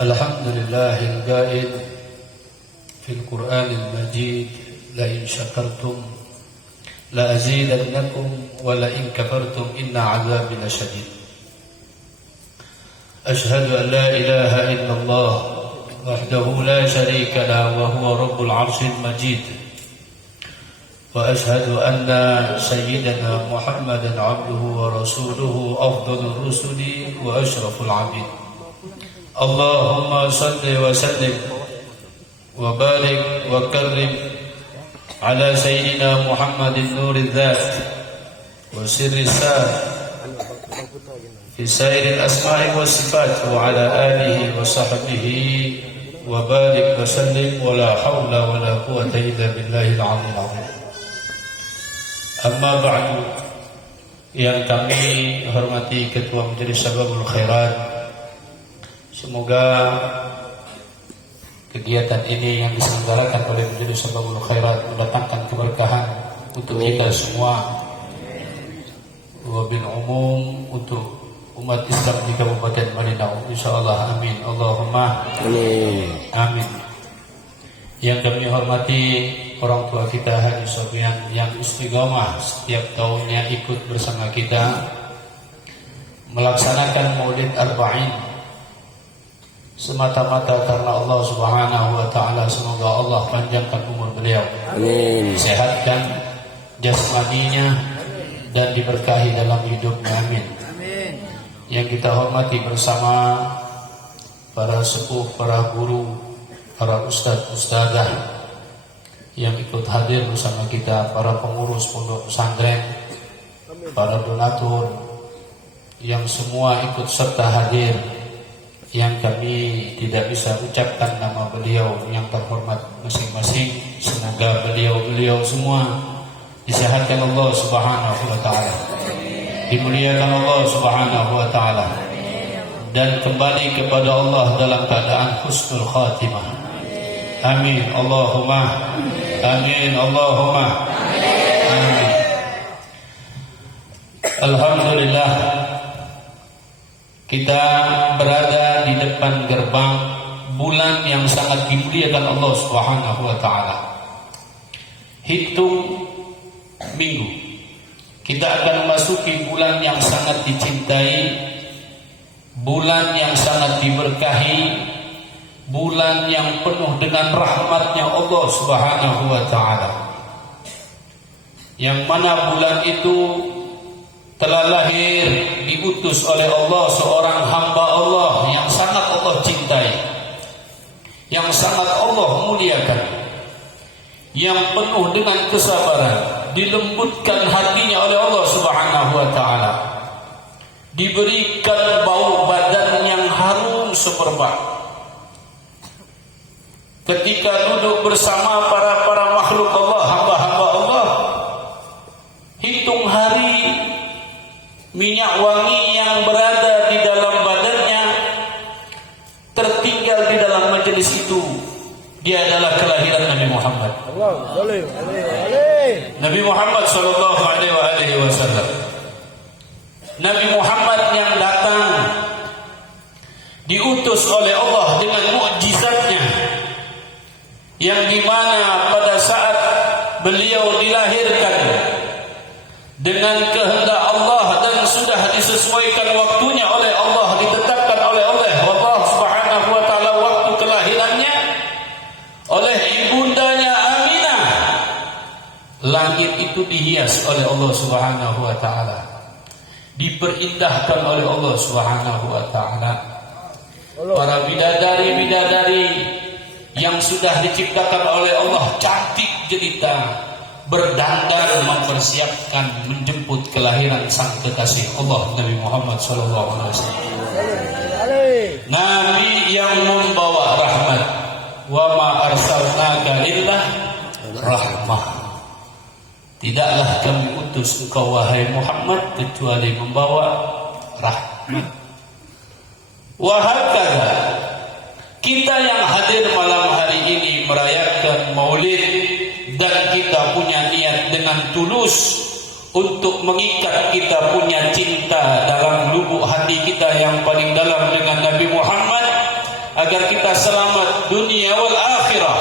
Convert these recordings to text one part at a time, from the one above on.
الحمد لله القائل في القرآن المجيد لئن شكرتم لأزيدنكم ولئن كفرتم إن عذابي لشديد. أشهد أن لا إله إلا الله وحده لا شريك له وهو رب العرش المجيد، وأشهد أن سيدنا محمدا عبده ورسوله أفضل الرسل وأشرف العبيد. اللهم صل وسلم وبارك وكرم على سيدنا محمد نور الذات وسر السار في سائر الأسماء والصفات وعلى آله وصحبه وبارك وسلم ولا حول ولا قوة إلا بالله العلي العظيم. Amma ba'du, yang kami hormati Ketua Majelis Sababul Khairat, semoga kegiatan ini yang diselenggarakan oleh Majelis Sababul Khairat mendatangkan keberkahan untuk kita semua, wabil umum untuk umat Islam di Kabupaten Malinau. InsyaAllah, amin. Allahumma amin. Amin. Yang kami hormati orang tua kita Haji Sofyan yang istiqomah setiap tahunnya ikut bersama kita melaksanakan Maulid Arba'in semata-mata karena Allah Subhanahu wa taala. Semoga Allah panjangkan umur beliau, amin, sehatkan jasmaninya dan diberkahi dalam hidupnya, amin. Yang kita hormati bersama para sepuh, para guru, para ustadz-ustadzah yang ikut hadir bersama kita, para pengurus pondok pesantren, para donatur yang semua ikut serta hadir, yang kami tidak bisa ucapkan nama beliau yang terhormat masing-masing. Semoga beliau-beliau semua disehatkan Allah Subhanahu wa taala, dimuliakan Allah Subhanahu wa taala, dan kembali kepada Allah dalam keadaan husnul khatimah. Amin. Allahumma amin. Allahumma amin. Alhamdulillah, kita berada di depan gerbang bulan yang sangat dimuliakan Allah Subhanahu wa taala. Hitung minggu kita akan memasuki bulan yang sangat dicintai, bulan yang sangat diberkahi, bulan yang penuh dengan rahmatnya Allah Subhanahu wa ta'ala, yang mana bulan itu telah lahir diutus oleh Allah seorang hamba Allah yang sangat Allah cintai, yang sangat Allah muliakan, yang penuh dengan kesabaran, dilembutkan hatinya oleh Allah Subhanahu wa ta'ala, diberikan bau badan yang harum semerbak. Ketika duduk bersama para makhluk Allah, hamba-hamba Allah, hitung hari, minyak wangi yang berada di dalam badannya tertinggal di dalam majelis itu. Dia adalah kelahiran Nabi Muhammad. Nabi Muhammad sallallahu alaihi wasallam. Nabi Muhammad yang datang diutus oleh Allah dengan mukjizatnya, yang dimana pada saat beliau dilahirkan dengan kehendak Allah dan sudah disesuaikan waktunya oleh Allah, ditetapkan oleh Allah Subhanahu wa taala waktu kelahirannya oleh ibundanya Aminah. Langit itu dihias oleh Allah Subhanahu wa taala, diperindahkan oleh Allah Subhanahu wa taala. Para bidadari-bidadari yang sudah diciptakan oleh Allah cantik jelita, berdandan mempersiapkan menjemput kelahiran sang kekasih Allah Nabi Muhammad SAW. Nabi yang membawa rahmat. Wa ma arsalnaka illa rahmah. Tidaklah kami utus engkau wahai Muhammad kecuali membawa rahmat. Wa hakadha, kita yang hadir malam hari ini merayakan Maulid dan kita punya niat dengan tulus untuk mengikat kita punya cinta dalam lubuk hati kita yang paling dalam dengan Nabi Muhammad, agar agar kita selamat dunia wal akhirah,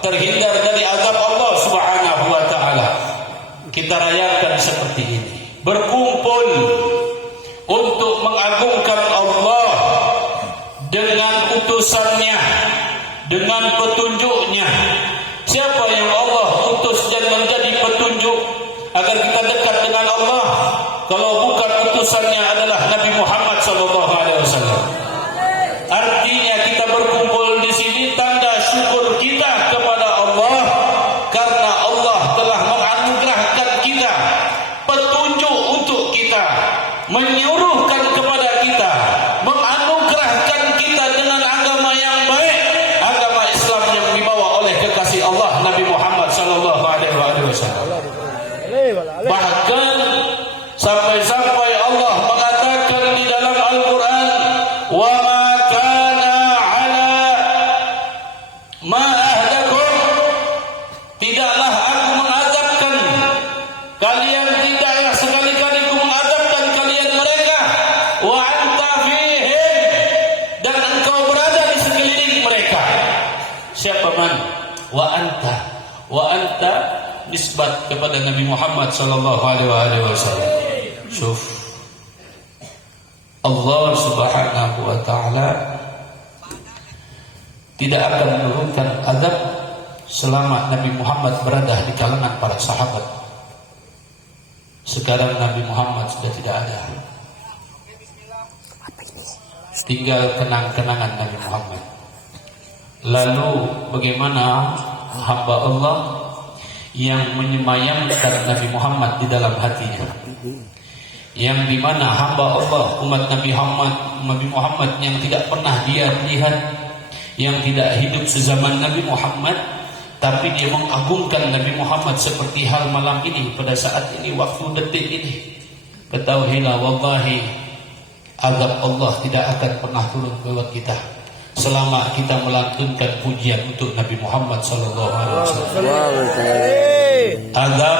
terhindar dari azab Allah Subhanahu wa taala. Kita rayakan seperti ini, berkumpul untuk mengagungkan Allah dengan utusannya, dengan petunjuknya. Siapa yang Allah utus dan menjadi petunjuk agar kita dekat dengan Allah, kalau bukan utusannya adalah Nabi Muhammad SAW. Artinya kita berkumpul di sini tanda syukur kita kepada Allah, karena Allah telah menganugerahkan kita petunjuk untuk kita, menyuruhkan kepada kita, menganugerahkan kita dengan agama yang baik, agama Islam yang dibawa oleh kekasih Allah Nabi Muhammad SAW. Bahkan sampai-sampai Allah mengatakan di dalam Al-Quran, wa ma kana ala ma ahdakum, tidaklah aku mengazabkan kalian, tidaklah sekali-kali aku mengazabkan kalian mereka, wa anta fihim, dan engkau berada di sekeliling mereka. Siapa man? Wa anta nisbat kepada Nabi Muhammad sallallahu alaihi wasallam. Syuf, Allah Subhanahu wa taala tidak akan menurunkan azab selama Nabi Muhammad berada di kalangan para sahabat. Sekarang Nabi Muhammad sudah tidak ada, tinggal kenang-kenangan Nabi Muhammad. Lalu bagaimana hamba Allah yang menyemayamkan Nabi Muhammad di dalam hatinya, yang dimana hamba Allah umat Nabi Muhammad yang tidak pernah dia lihat, yang tidak hidup sezaman Nabi Muhammad, tapi dia mengagungkan Nabi Muhammad seperti hal malam ini, pada saat ini, waktu detik ini. Ketahuilah wallahi, azab Allah tidak akan pernah turun kepada kita selama kita melantunkan pujian untuk Nabi Muhammad sallallahu alaihi wasallam. Azab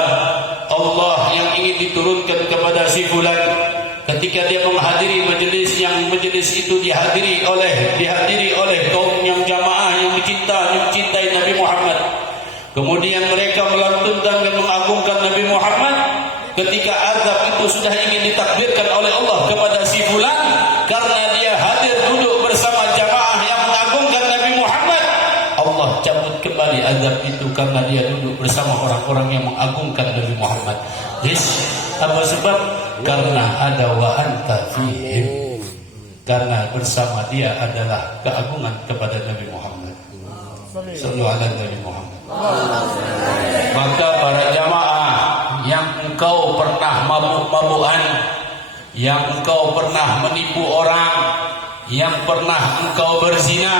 Allah yang ingin diturunkan kepada si fulan ketika dia menghadiri majelis itu dihadiri oleh kaum yang jamaah yang mencintai Nabi Muhammad. Kemudian mereka melantunkan dan mengagungkan Nabi Muhammad. Ketika azab itu sudah ingin ditakdirkan oleh Allah kepada si fulan karena dia hadir duduk bersama jamaah yang mengagungkan Nabi Muhammad, Allah cabut kembali azab itu karena dia duduk bersama orang-orang yang mengagungkan Nabi Muhammad. Apa sebab? Karena ada wa anta fihim, karena bersama dia adalah keagungan kepada Nabi Muhammad sallallahu alaihi Muhammad. Maka para jamaah yang engkau pernah mabuk-mabukan, yang engkau pernah menipu orang, yang pernah engkau berzina,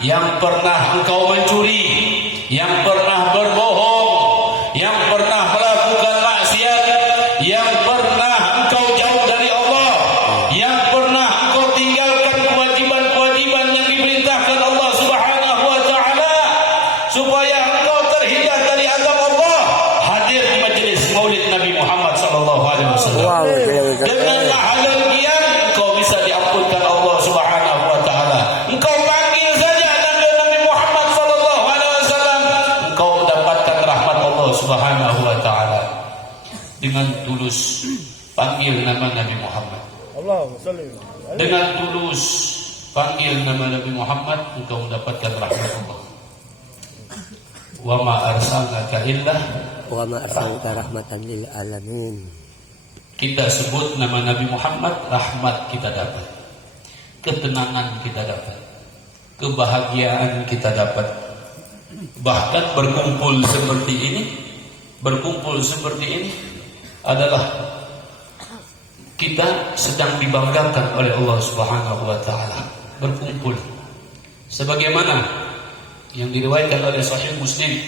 yang pernah engkau mencuri, yang pernah berbohong, yang pernah melakukan maksiat, yang pernah engkau jauh dari Allah, yang pernah engkau tinggalkan kewajiban-kewajiban yang diperintahkan Allah Subhanahu wa taala supaya engkau terhindar dari azab Allah, hadir di majelis Maulid Nabi Muhammad sallallahu alaihi wasallam. Dengan mahal kian engkau bisa diampunkan Allah Subhanahu wa taala. Engkau panggil saja nama Nabi Muhammad sallallahu alaihi wasallam, engkau mendapatkan rahmat Allah Subhanahu wa taala. Dengan tulus panggil nama Nabi Muhammad. Dengan tulus panggil nama Nabi Muhammad, engkau mendapatkan rahmat Allah. Wa ma arsalnaka rahmatan lil alamin. Kita sebut nama Nabi Muhammad, rahmat kita dapat, ketenangan kita dapat, kebahagiaan kita dapat. Bahkan berkumpul seperti ini adalah kita sedang dibanggakan oleh Allah Subhanahu wa taala. Berkumpul sebagaimana yang diriwayatkan oleh Sahih Muslim,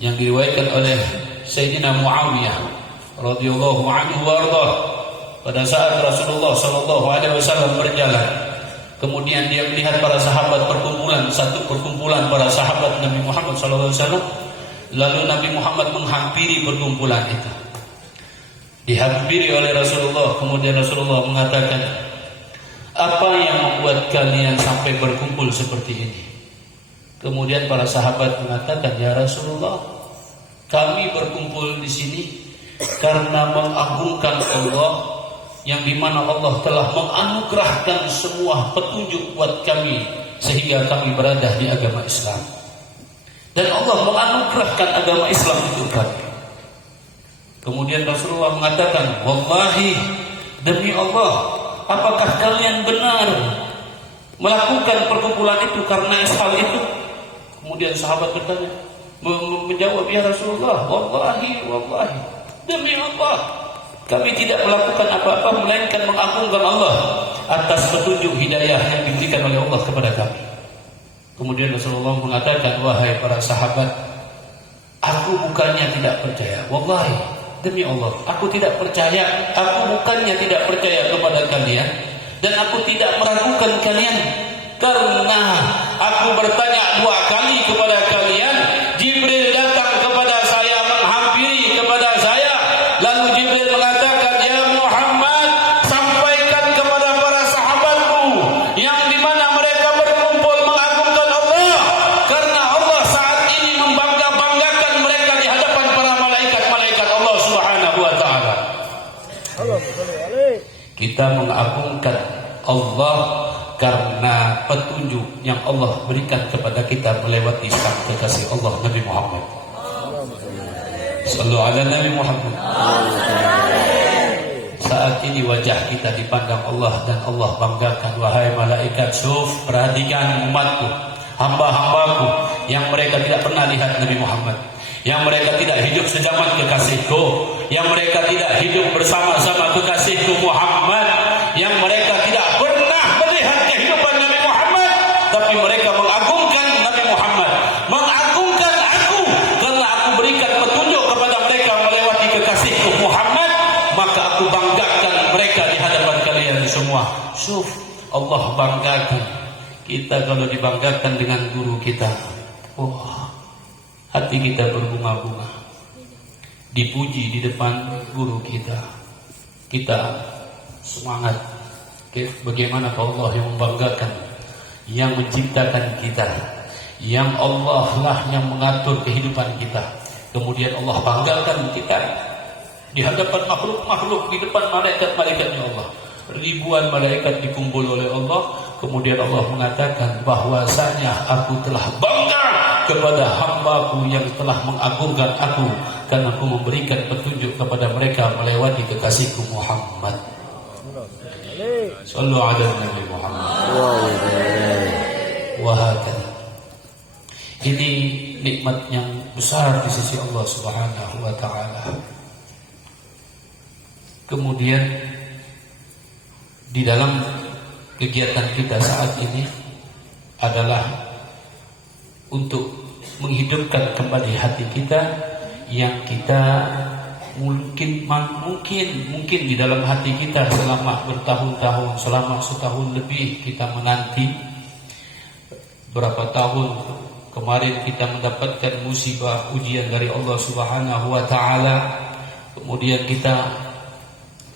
yang diriwayatkan oleh Sayyidina Muawiyah radhiyallahu anhu warḍah, pada saat Rasulullah sallallahu alaihi wasallam berjalan, kemudian dia melihat para sahabat satu perkumpulan para sahabat Nabi Muhammad sallallahu alaihi wasallam, lalu Nabi Muhammad menghampiri perkumpulan itu. Dihampiri oleh Rasulullah, kemudian Rasulullah mengatakan, apa yang membuat kalian sampai berkumpul seperti ini? Kemudian para sahabat mengatakan, ya Rasulullah, kami berkumpul di sini karena mengagungkan Allah, yang dimana Allah telah menganugerahkan semua petunjuk buat kami sehingga kami berada di agama Islam. Dan Allah menganugerahkan agama Islam itu kami. Kemudian Rasulullah mengatakan, wallahi, demi Allah, apakah kalian benar melakukan perkumpulan itu karena hal itu? Kemudian sahabat bertanya, menjawab, ya Rasulullah, wallahi, wallahi, demi Allah, kami tidak melakukan apa-apa melainkan mengagungkan Allah atas petunjuk hidayah yang diberikan oleh Allah kepada kami. Kemudian Rasulullah mengatakan, wahai para sahabat, aku bukannya tidak percaya, wallahi, demi Allah, aku tidak percaya, aku bukannya tidak percaya kepada kalian, dan aku tidak meragukan kalian, karena aku bertanya 2 kali kepada kalian. Jibril datang kepada saya, menghampiri kepada saya, lalu Jibril mengatakan, ya Muhammad, sampaikan kepada para sahabatmu yang dimana mereka berkumpul mengagungkan Allah, karena Allah saat ini membangga-banggakan mereka di hadapan para malaikat-malaikat Allah Subhanahu wa ta'ala. Kita mengagungkan Allah karena petunjuk yang Allah berikan kepada kita melewati sang kekasih Allah Nabi Muhammad. Sallu ala Nabi Muhammad. Saat ini wajah kita dipandang Allah dan Allah banggakan, wahai malaikat, syuf, perhatikan umatku, hamba-hambaku yang mereka tidak pernah lihat Nabi Muhammad, yang mereka tidak hidup sejaman kekasihku, yang mereka tidak hidup bersama-sama kekasihku Muhammad, yang mereka tidak pernah melihat kehidupan Nabi Muhammad, tapi mereka mengagungkan Nabi Muhammad, mengagungkan aku karena aku berikan petunjuk kepada mereka melewati kekasihku Muhammad, maka aku banggakan mereka di hadapan kalian semua. Syuf, Allah banggakan kita. Kalau dibanggakan dengan guru kita, hati kita berbunga-bunga. Dipuji di depan guru kita, kita semangat. Bagaimana Allah yang membanggakan, yang menciptakan kita, yang Allah lah yang mengatur kehidupan kita. Kemudian Allah banggakan kita di hadapan makhluk-makhluk, di depan malaikat-malaikatnya Allah. Ribuan malaikat dikumpul oleh Allah. Kemudian Allah mengatakan bahwasanya aku telah bangga kepada hambaku yang telah mengagungkan aku, karena aku memberikan petunjuk kepada mereka melewati kekasihku Muhammad. Sallu ala Nabi Muhammad. Wahakala. Ini nikmat yang besar di sisi Allah Subhanahu wa ta'ala. Kemudian di dalam kegiatan kita saat ini adalah untuk menghidupkan kembali hati kita yang kita mungkin di dalam hati kita selama bertahun-tahun, selama setahun lebih kita menanti. Berapa tahun kemarin kita mendapatkan musibah ujian dari Allah Subhanahu wa ta'ala. Kemudian kita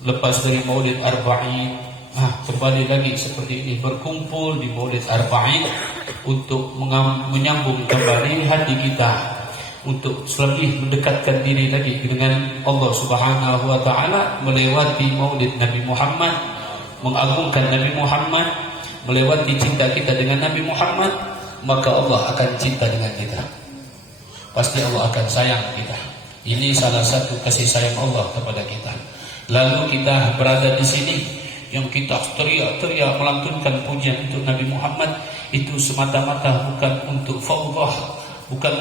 lepas dari Maulid Arba'in, kembali lagi seperti ini, berkumpul di Maulid Arba'in untuk menyambung kembali hati kita, untuk lebih mendekatkan diri lagi dengan Allah Subhanahu wa ta'ala melewati Maulid Nabi Muhammad, mengagungkan Nabi Muhammad, melewati cinta kita dengan Nabi Muhammad, maka Allah akan cinta dengan kita. Pasti Allah akan sayang kita. Ini salah satu kasih sayang Allah kepada kita. Lalu kita berada di sini, yang kita teriak-teriak melantunkan pujian untuk Nabi Muhammad, itu semata-mata bukan untuk faullah, bukan